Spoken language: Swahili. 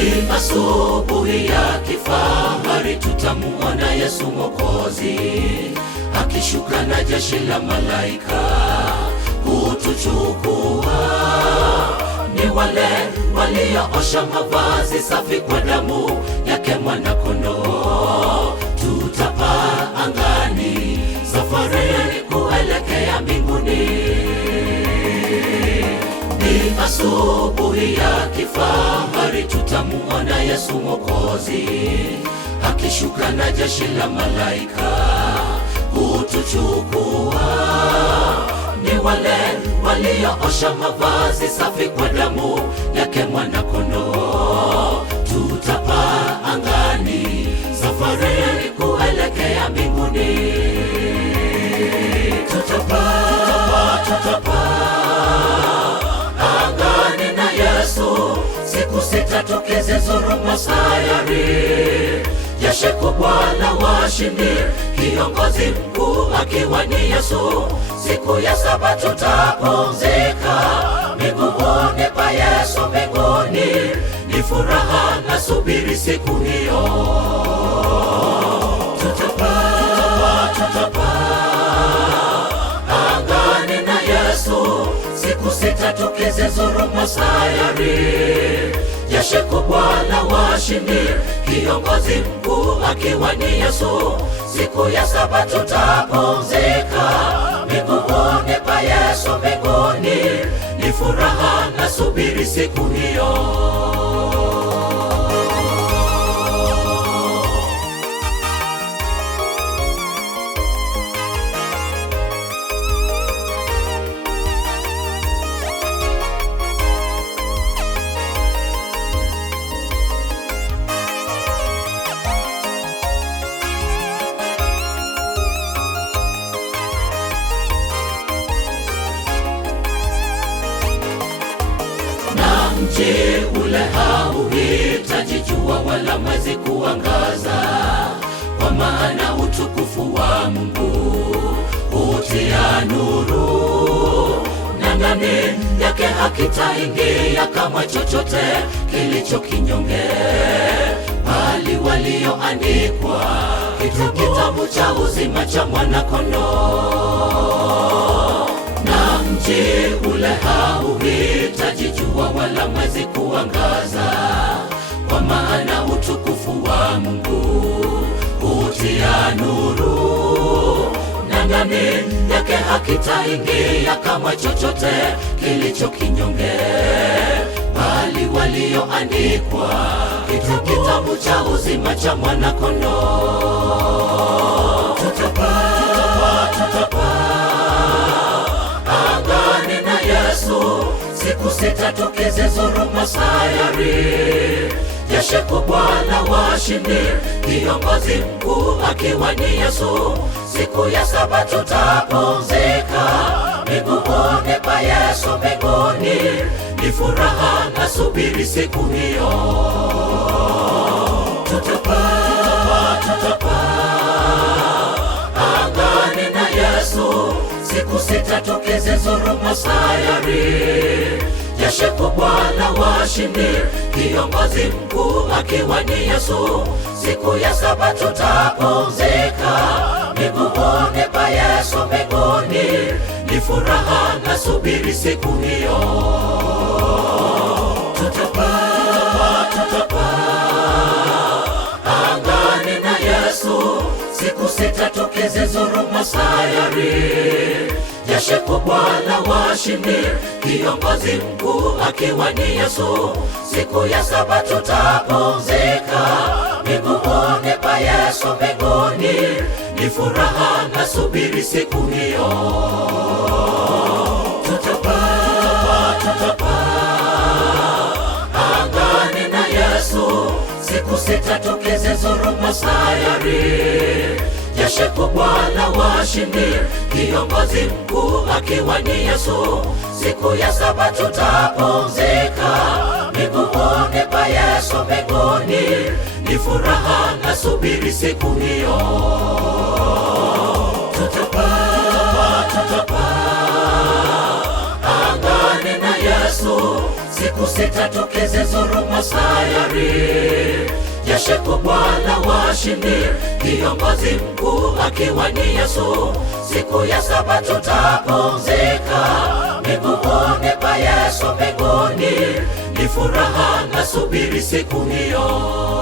Ni asubuhi ya kifahari, tutamuona Yesu Mwokozi akishuka na jeshi la malaika kutuchukua. Ni wale walioosha mavazi safi kwa damu yake Mwana-Kondoo. Tutapaa angani, safari kuelekea mbinguni. Ni asubuhi ya kifahari, tutamuona Yesu Mwokozi akishuka na jeshi la malaika kutuchukua. Ni wale walioosha mavazi safi kwa damu yake Mwana-Kondoo. Tutapaa angani, safari kuelekea mbinguni. Tutapaa angani na Yesu, siku sita tukizizuru masayari. Jeshi kubwa la washindi, kiongozi mkuu akiwa ni Yesu. Siku ya saba tutapumzika miguuni pa Yesu mbinguni. Ni furaha na subiri siku hiyo. Tutapaa angani na Yesu, siku sita tukizizuru masayari. Jeshi kubwa la washindi, kiongozi mkuu akiwa ni Yesu. Siku ya saba tutapumzika miguuni pa Yesu mbinguni. Ni furaha na subiri siku hiyo. Mji ule hauhitaji jua wala mwezi kuangaza, kwa maana utukufu wa Mungu hutia nuru, na ndani yake hakitaingia kama chochote kilicho kinyonge, bali walioandikwa kitabu cha uzima cha Mwana-Kondoo. Na mji ule hauhitaji jua wala mwezi kuangaza, kwa maana utukufu wa Mungu hutia nuru, na ndani yake hakitaingia kama chochote kilicho kinyonge, bali walioandikwa kitabu cha uzima cha Mwana-Kondoo. Tutapaa angani na Yesu, siku sita tukizizuru masayari. Jeshi kubwa la washindi, kiongozi mkuu akiwa ni Yesu. Siku ya saba tutapumzika miguuni pa Yesu mbinguni. Ni furaha na subiri siku hiyo. Tutapaa angani na Yesu, siku sita tukizizuru masayari. Jeshi kubwa la washindi, kiongozi mkuu akiwa ni Yesu. Siku ya saba tutapumzika miguuni pa Yesu mbinguni. Ni furaha na subiri siku hiyo. Tutapaa angani na Yesu, siku sita tukizizuru masayari. Jeshi kubwa la washindi, kiongozi mkuu akiwa ni Yesu. Siku ya saba tutapumzika miguuni pa Yesu mbinguni. Ni furaha na subiri siku hiyo. Tutapaa angani na Yesu, siku sita tukizizuru masayari. Jeshi kubwa la washindi, kiongozi mkuu akiwa ni Yesu. Siku ya saba tutapumzika miguuni pa Yesu mbinguni. Ni furaha na subiri siku hiyo. Tutapaa angani na Yesu, siku sita tukizizuru masayari. Jeshi kubwa la washindi, kiongozi mkuu akiwa ni Yesu. Siku ya saba tutapumzika miguuni pa Yesu mbinguni. Ni furaha na subiri siku hiyo.